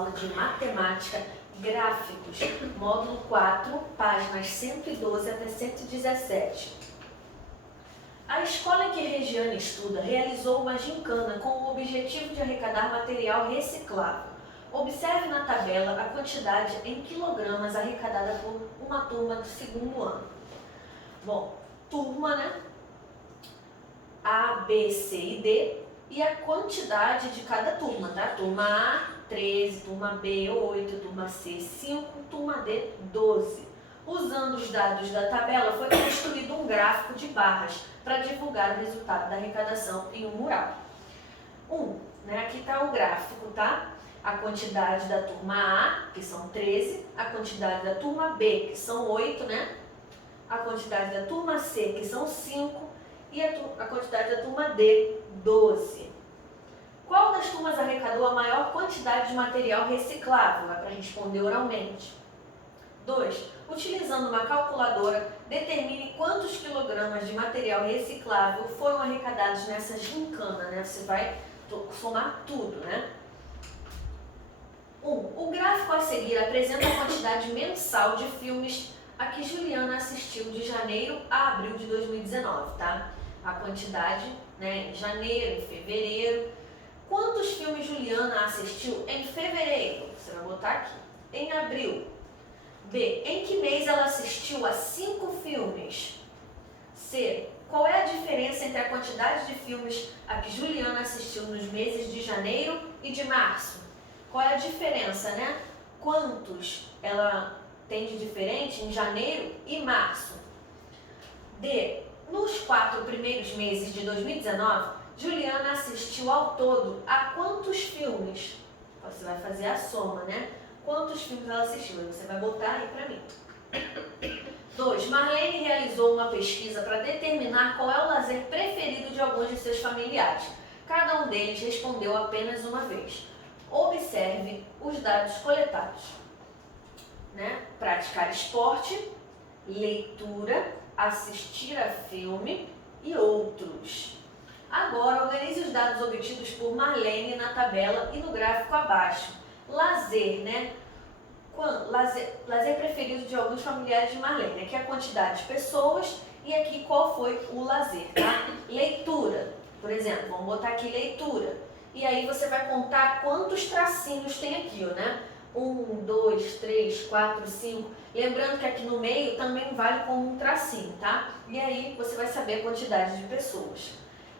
aula de matemática, gráficos, módulo 4, páginas 112 até 117. A escola em que Regiane estuda realizou uma gincana com o objetivo de arrecadar material reciclável. Observe na tabela a quantidade em quilogramas arrecadada por uma turma do segundo ano. Bom, turma, né? A, B, C e D, e a quantidade de cada turma, tá? Turma A, 13, turma B, 8, turma C, 5, turma D, 12. Usando os dados da tabela, foi construído um gráfico de barras para divulgar o resultado da arrecadação em um mural. Aqui está o gráfico, tá? A quantidade da turma A, que são 13, a quantidade da turma B, que são 8, né? A quantidade da turma C, que são 5, e a quantidade da turma D, 12. Qual das turmas arrecadou a maior quantidade de material reciclável? É para responder oralmente. 2. Utilizando uma calculadora, determine quantos quilogramas de material reciclável foram arrecadados nessa gincana, né? Você vai somar tudo, né? 1. O gráfico a seguir apresenta a quantidade mensal de filmes a que Juliana assistiu de janeiro a abril de 2019, tá? A quantidade, né, em janeiro, em fevereiro. Quantos filmes Juliana assistiu em fevereiro? Você vai botar aqui. Em abril. B. Em que mês ela assistiu a 5 filmes? C. Qual é a diferença entre a quantidade de filmes a que Juliana assistiu nos meses de janeiro e de março? Qual é a diferença, né? Quantos ela tem de diferente em janeiro e março? D. Nos 4 primeiros meses de 2019, Juliana assistiu ao todo a quantos filmes? Você vai fazer a soma, né? Quantos filmes ela assistiu? Você vai botar aí para mim. 2. Marlene realizou uma pesquisa para determinar qual é o lazer preferido de alguns de seus familiares. Cada um deles respondeu apenas uma vez. Observe os dados coletados. Né? Praticar esporte, leitura, assistir a filme e outros. Agora, organize os dados obtidos por Marlene na tabela e no gráfico abaixo. Lazer, né? Lazer preferido de alguns familiares de Marlene. Aqui a quantidade de pessoas e aqui qual foi o lazer, tá? Leitura, por exemplo, vamos botar aqui leitura. E aí você vai contar quantos tracinhos tem aqui, né? 1, 2, 3, 4, 5. Lembrando que aqui no meio também vale como um tracinho, tá? E aí você vai saber a quantidade de pessoas.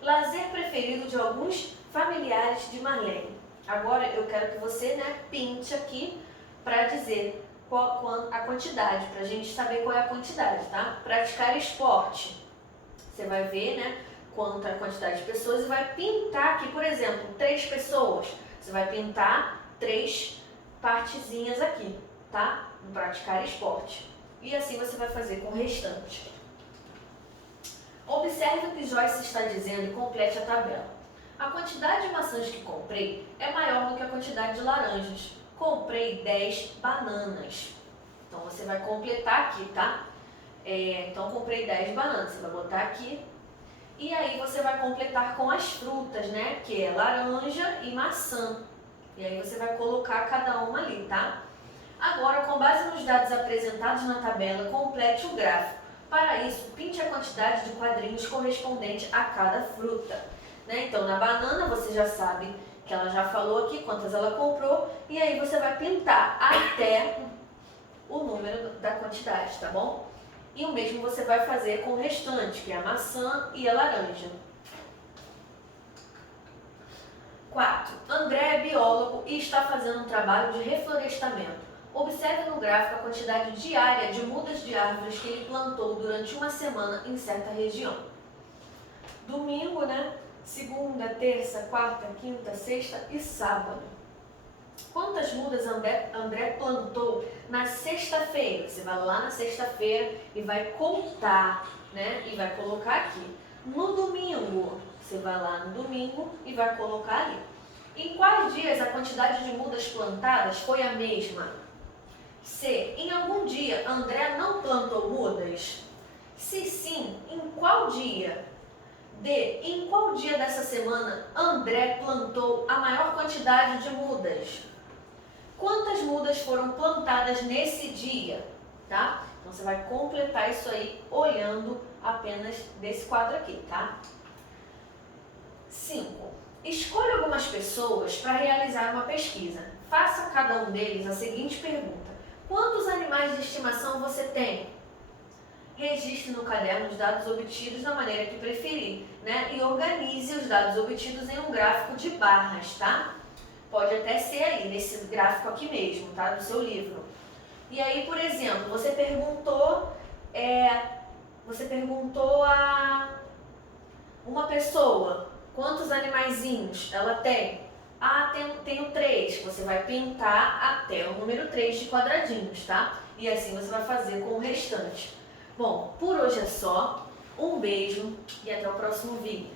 Lazer preferido de alguns familiares de Marlene. Agora eu quero que você, né, pinte aqui para dizer qual a quantidade, para a gente saber qual é a quantidade, tá? Praticar esporte. Você vai ver, né, quanto é a quantidade de pessoas e vai pintar aqui, por exemplo, 3 pessoas. Você vai pintar 3 partezinhas aqui, tá? No praticar esporte. E assim você vai fazer com o restante. Observe o que Joyce está dizendo e complete a tabela. A quantidade de maçãs que comprei é maior do que a quantidade de laranjas. Comprei 10 bananas. Então você vai completar aqui, tá? Então comprei 10 bananas. Você vai botar aqui. E aí você vai completar com as frutas, né? Que é laranja e maçã. E aí você vai colocar cada uma ali, tá? Agora, com base nos dados apresentados na tabela, complete o gráfico. Para isso, pinte a quantidade de quadrinhos correspondente a cada fruta. Né? Então, na banana, você já sabe que ela já falou aqui quantas ela comprou. E aí você vai pintar até o número da quantidade, tá bom? E o mesmo você vai fazer com o restante, que é a maçã e a laranja. 4. André é biólogo e está fazendo um trabalho de reflorestamento. Observe no gráfico a quantidade diária de mudas de árvores que ele plantou durante uma semana em certa região. Domingo, né? Segunda, terça, quarta, quinta, sexta e sábado. Quantas mudas André plantou na sexta-feira? Você vai lá na sexta-feira e vai contar, né? E vai colocar aqui. No domingo, você vai lá no domingo e vai colocar ali. Em quais dias a quantidade de mudas plantadas foi a mesma? C. Em algum dia André não plantou mudas? Se sim, em qual dia? D. Em qual dia dessa semana André plantou a maior quantidade de mudas? Quantas mudas foram plantadas nesse dia? Tá? Então você vai completar isso aí olhando apenas desse quadro aqui, tá? 5. Escolha algumas pessoas para realizar uma pesquisa. Faça a cada um deles a seguinte pergunta: quantos animais de estimação você tem? Registre no caderno os dados obtidos da maneira que preferir, né? E organize os dados obtidos em um gráfico de barras, tá? Pode até ser aí, nesse gráfico aqui mesmo, tá? Do seu livro. E aí, por exemplo, você perguntou a uma pessoa quantos animaizinhos ela tem. Ah, tenho 3. Você vai pintar até o número 3 de quadradinhos, tá? E assim você vai fazer com o restante. Bom, por hoje é só. Um beijo e até o próximo vídeo.